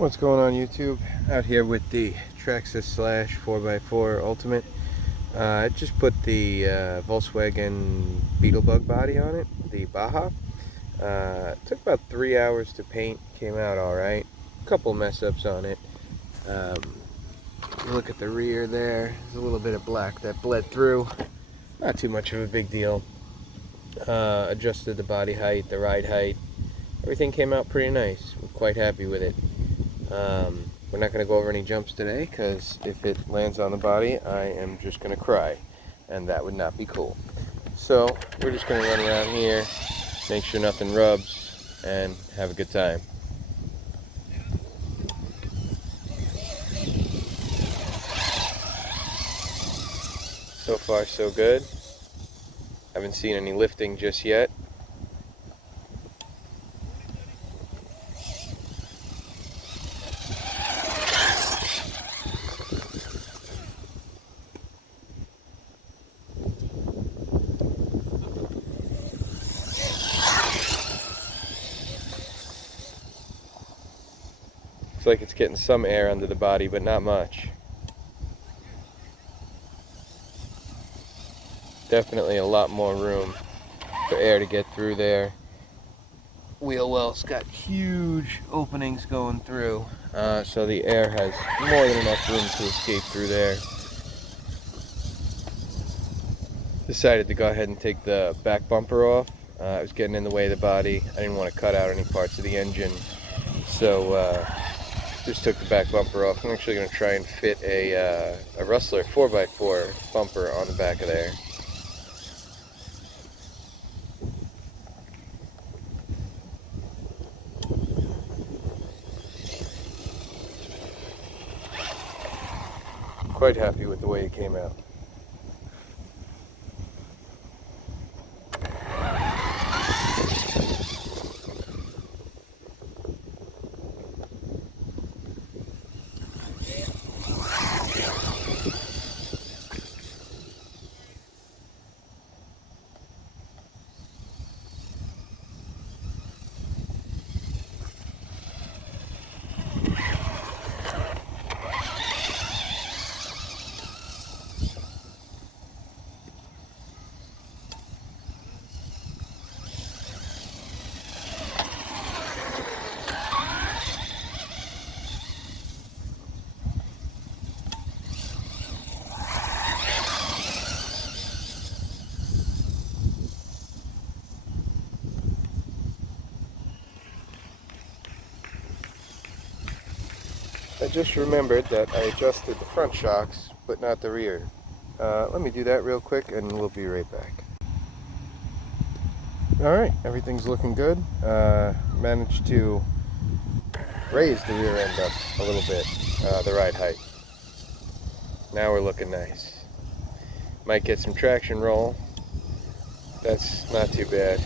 What's going on YouTube? Out here with the Traxxas Slash 4x4 Ultimate. I just put the Volkswagen Beetle Bug body on it, the Baja. It took about 3 hours to paint, came out alright. A couple mess ups on it. You look at the rear there, there's a little bit of black that bled through. Not too much of a big deal. Adjusted the body height, the ride height. Everything came out pretty nice. I'm quite happy with it. We're not going to go over any jumps today because if it lands on the body, I am just going to cry, and that would not be cool. So we're just going to run around here, make sure nothing rubs, and have a good time. So far so good. Haven't seen any lifting just yet. Looks like it's getting some air under the body, but not much. Definitely a lot more room for air to get through there. Wheel well's got huge openings going through, so the air has more than enough room to escape through there. Decided to go ahead and take the back bumper off. It was getting in the way of the body. I didn't want to cut out any parts of the engine, so just took the back bumper off. I'm actually going to try and fit a Rustler 4x4 bumper on the back of there. Quite happy with the way it came out. I just remembered that I adjusted the front shocks, but not the rear. Let me do that real quick and we'll be right back. Alright, everything's looking good. Managed to raise the rear end up a little bit, the ride height. Now we're looking nice. Might get some traction roll. That's not too bad.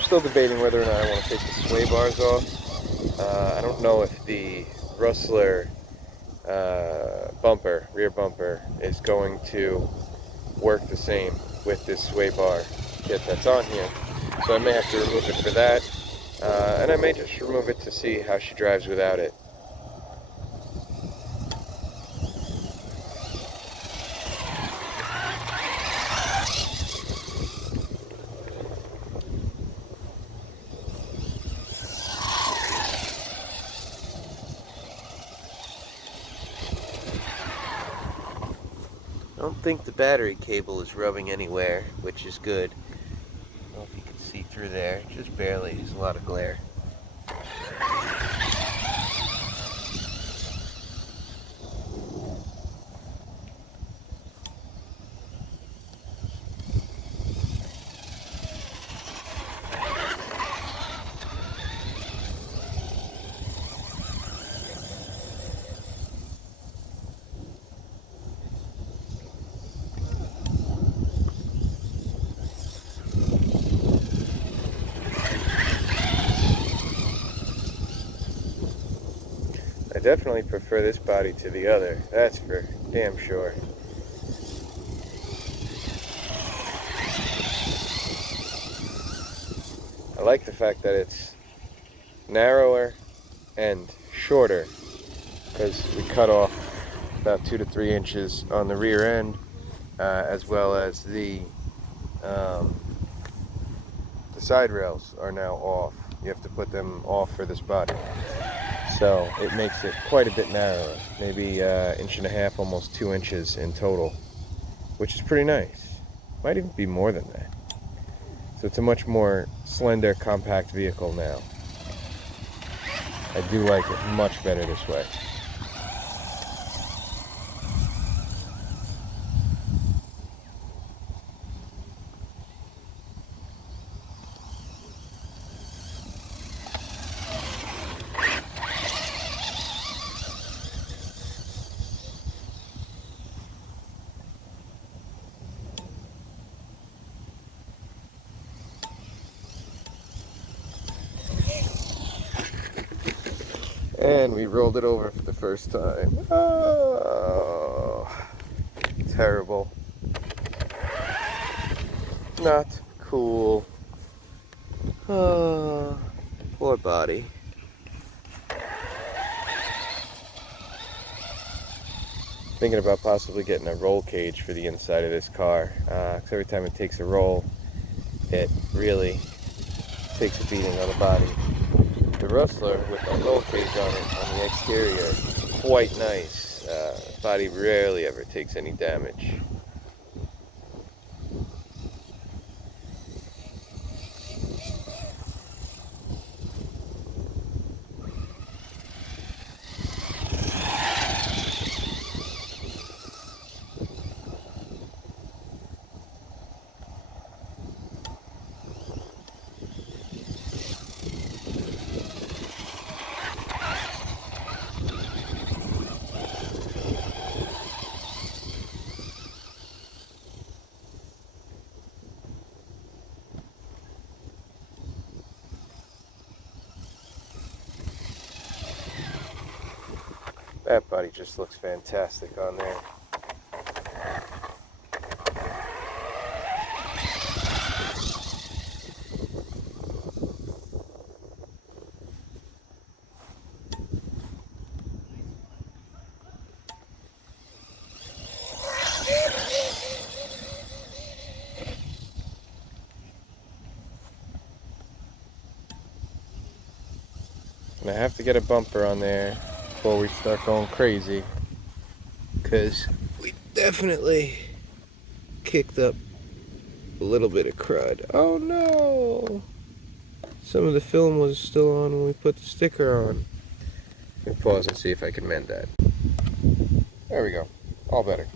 Still debating whether or not I want to take the sway bars off. I don't know if the Rustler rear bumper, is going to work the same with this sway bar kit that's on here. So I may have to remove it for that, and I may just remove it to see how she drives without it. I don't think the battery cable is rubbing anywhere, which is good. I don't know if you can see through there, just barely. There's a lot of glare. I definitely prefer this body to the other, that's for damn sure. I like the fact that it's narrower, end shorter because we cut off about 2 to 3 inches on the rear end, as well as the side rails are now off. You have to put them off for this body. So it makes it quite a bit narrower, maybe 1.5 inches, almost 2 inches in total, which is pretty nice. Might even be more than that. So it's a much more slender, compact vehicle now. I do like it much better this way. And we rolled it over for the first time. Oh, terrible. Not cool. Oh, poor body. Thinking about possibly getting a roll cage for the inside of this car, because every time it takes a roll, it really takes a beating on the body. The Rustler with a roll cage on it on the exterior, quite nice. Body rarely ever takes any damage. That body just looks fantastic on there. And I have to get a bumper on there before we start going crazy, because we definitely kicked up a little bit of crud. Oh no! Some of the film was still on when we put the sticker on. Let me pause and see if I can mend that. There we go. All better.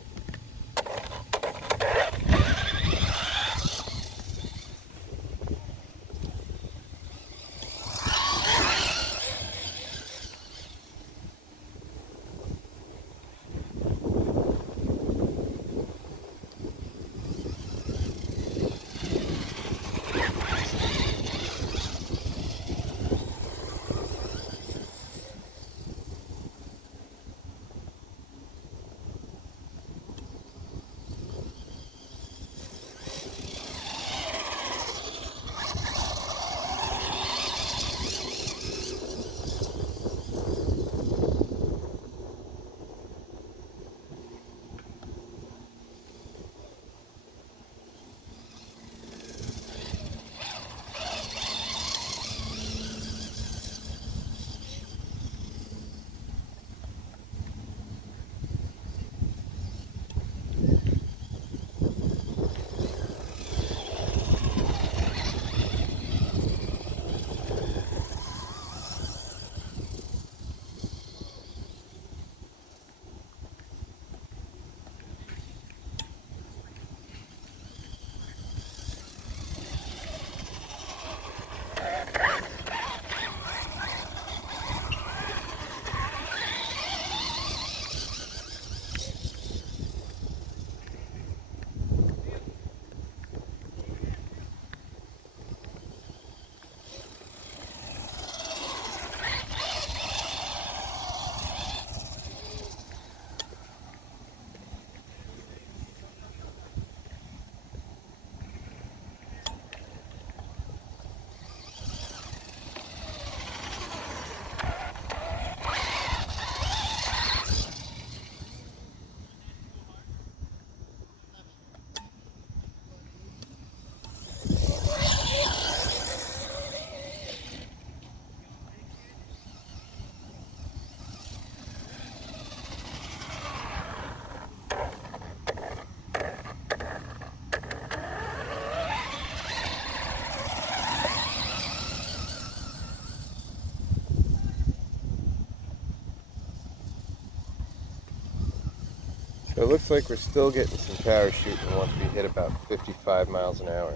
So it looks like we're still getting some power shooting once we hit about 55 miles an hour.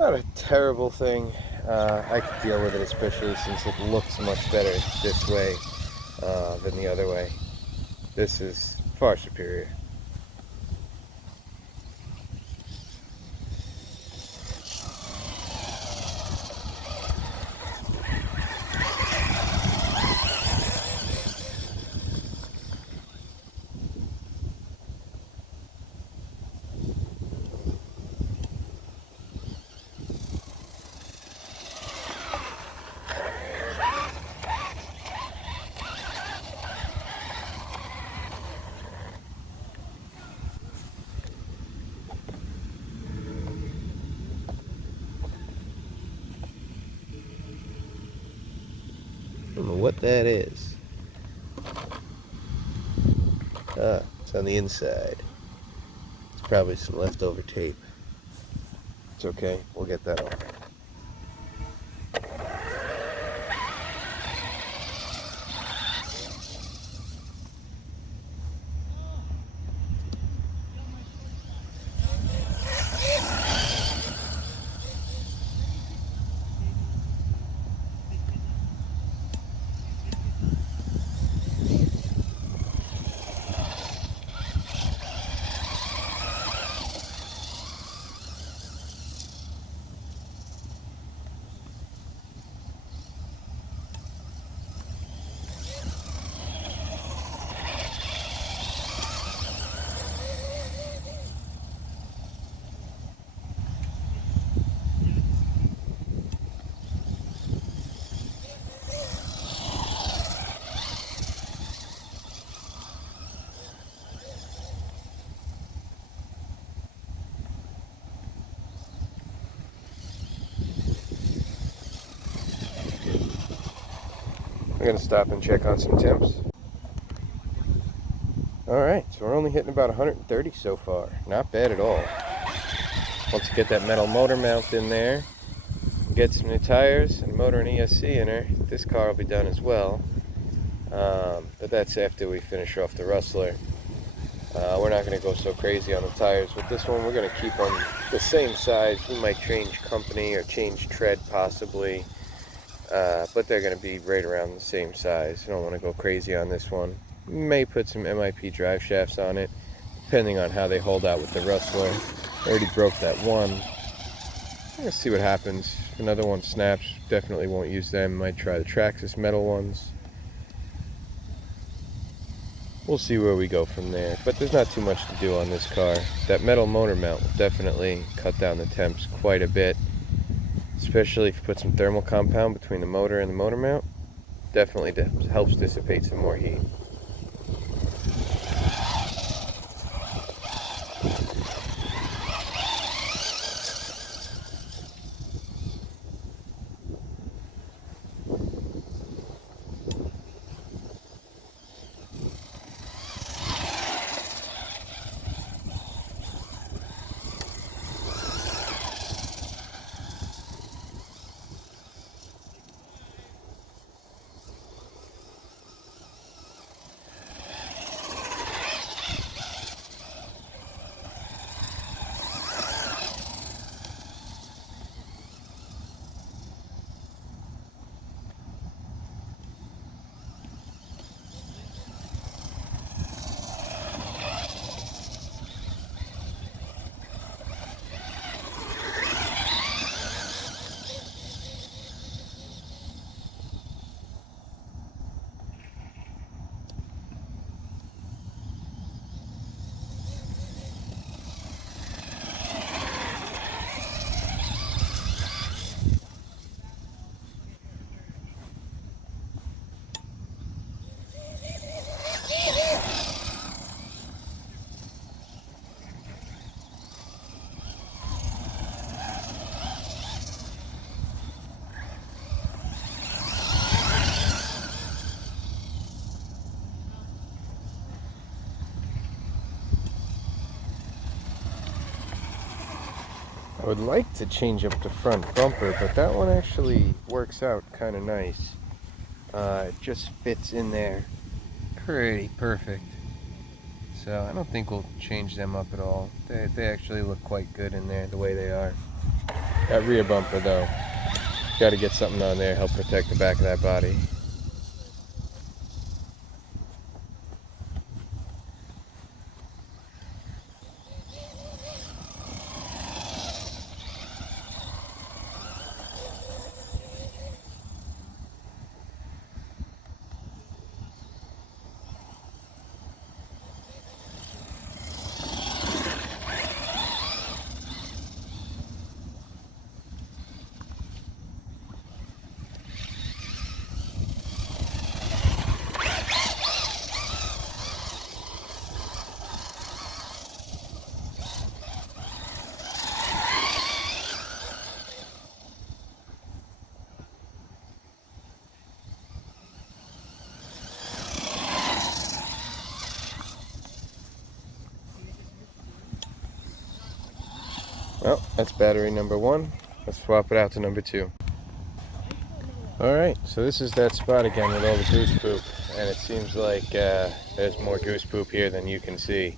Not a terrible thing. I could deal with it, especially since it looks much better this way than the other way. This is far superior. I don't know what that is. Ah, it's on the inside. It's probably some leftover tape. It's okay, we'll get that off. We're going to stop and check on some temps. Alright, so we're only hitting about 130 so far. Not bad at all. Once we get that metal motor mount in there, get some new tires and motor and ESC in her, this car will be done as well. But that's after we finish off the Rustler. We're not going to go so crazy on the tires with this one. We're going to keep them the same size. We might change company or change tread possibly. But they're going to be right around the same size. I don't want to go crazy on this one. May put some MIP drive shafts on it, depending on how they hold out with the Rustler. I already broke that one. Let's see what happens. If another one snaps, definitely won't use them. Might try the Traxxas metal ones. We'll see where we go from there. But there's not too much to do on this car. That metal motor mount will definitely cut down the temps quite a bit. Especially if you put some thermal compound between the motor and the motor mount. Definitely helps dissipate some more heat. I would like to change up the front bumper, but that one actually works out kind of nice. It just fits in there pretty perfect. so I don't think we'll change them up at all. They actually look quite good in there the way they are. That rear bumper though, got to get something on there, help protect the back of that body. Well, that's battery number 1. Let's swap it out to number 2. Alright, so this is that spot again with all the goose poop, and it seems like there's more goose poop here than you can see.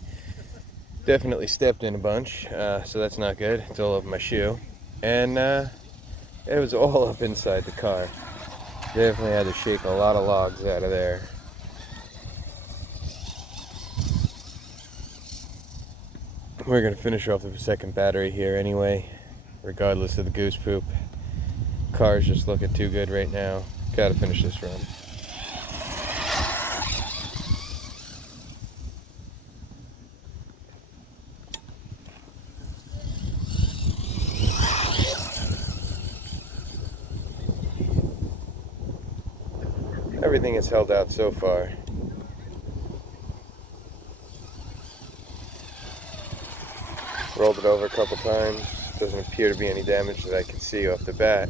Definitely stepped in a bunch, so that's not good. It's all over my shoe. And it was all up inside the car. Definitely had to shake a lot of logs out of there. We're going to finish off the second battery here anyway, regardless of the goose poop. Car's just looking too good right now. Gotta finish this run. Everything has held out so far. Rolled it over a couple times. Doesn't appear to be any damage that I can see off the bat.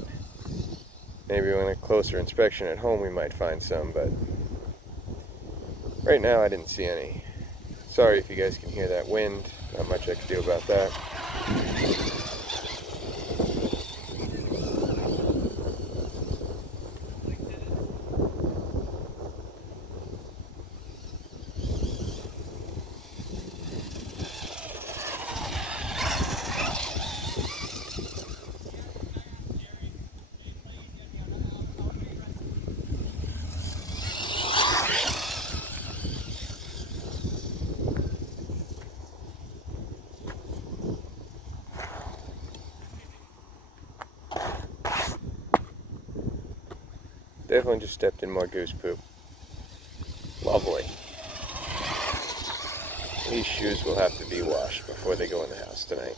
Maybe on a closer inspection at home we might find some, but right now I didn't see any. Sorry if you guys can hear that wind. Not much I can do about that. Definitely just stepped in more goose poop. Lovely. These shoes will have to be washed before they go in the house tonight.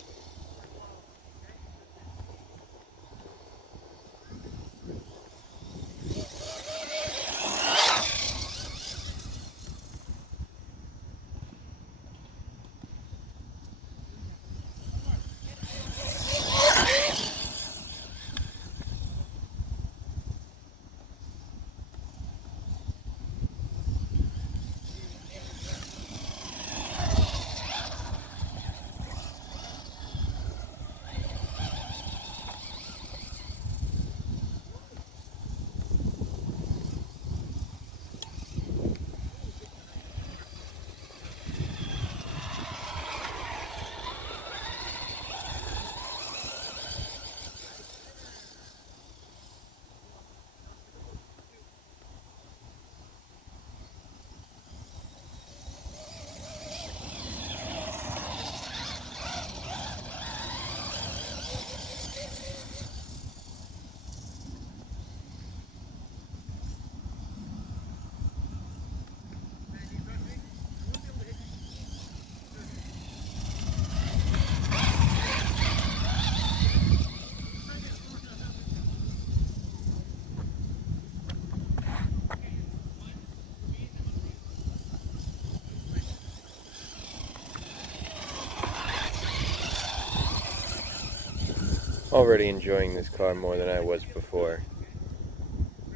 Already enjoying this car more than I was before.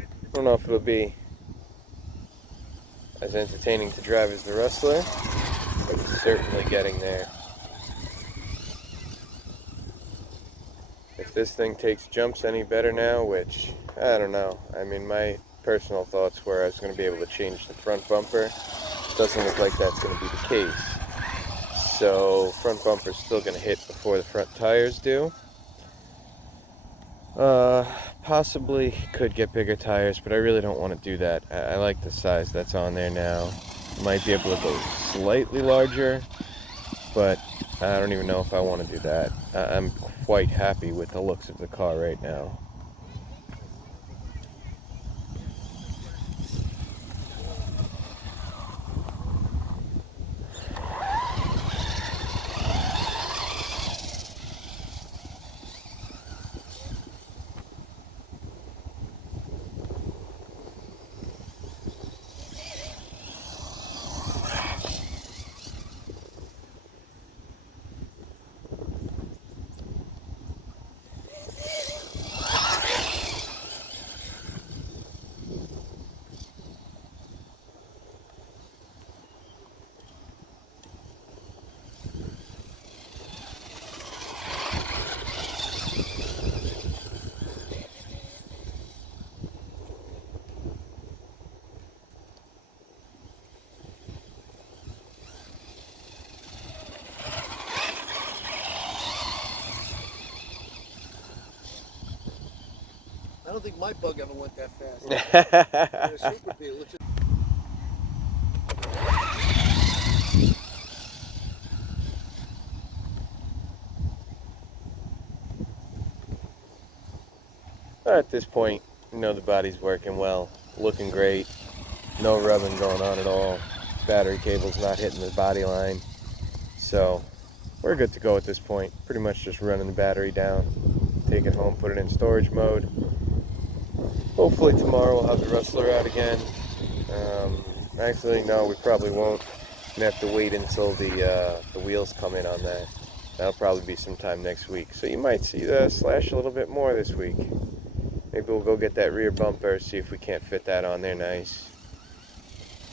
I don't know if it'll be as entertaining to drive as the Rustler, but it's certainly getting there. If this thing takes jumps any better now, which, I don't know. I mean, my personal thoughts were I was going to be able to change the front bumper doesn't look like that's going to be the case. So front bumper's still going to hit before the front tires do. Possibly could get bigger tires, but I really don't want to do that. I like the size that's on there now. Might be able to go slightly larger, but I don't even know if I want to do that. I'm quite happy with the looks of the car right now. I don't think my bug ever went that fast. Super beat. At this point, you know the body's working well, looking great, no rubbing going on at all. Battery cable's not hitting the body line, so we're good to go at this point. Pretty much just running the battery down, take it home, put it in storage mode. Hopefully tomorrow we'll have the rustler out again. Actually, no, we probably won't. We have to wait until the wheels come in on that. That'll probably be sometime next week. So you might see the Slash a little bit more this week. Maybe we'll go get that rear bumper, see if we can't fit that on there nice.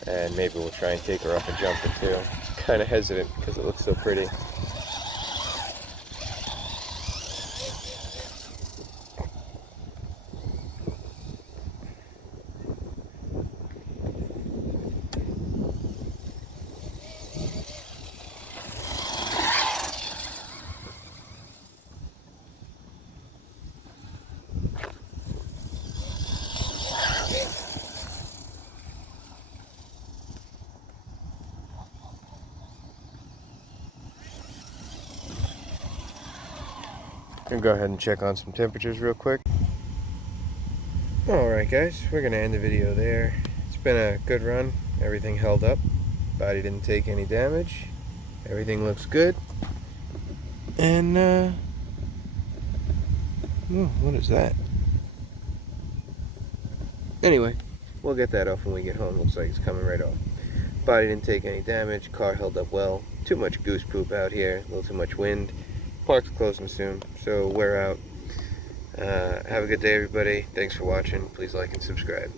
And maybe we'll try and take her up a jumper too. Kind of hesitant because it looks so pretty. Gonna go ahead and check on some temperatures real quick. Alright guys, we're gonna end the video there. It's been a good run. Everything held up. Body didn't take any damage. Everything looks good. And oh, what is that? Anyway, we'll get that off when we get home. Looks like it's coming right off. Body didn't take any damage. Car held up well. Too much goose poop out here. A little too much wind. Park's closing soon, so we're out. Have a good day, everybody. Thanks for watching. Please like and subscribe.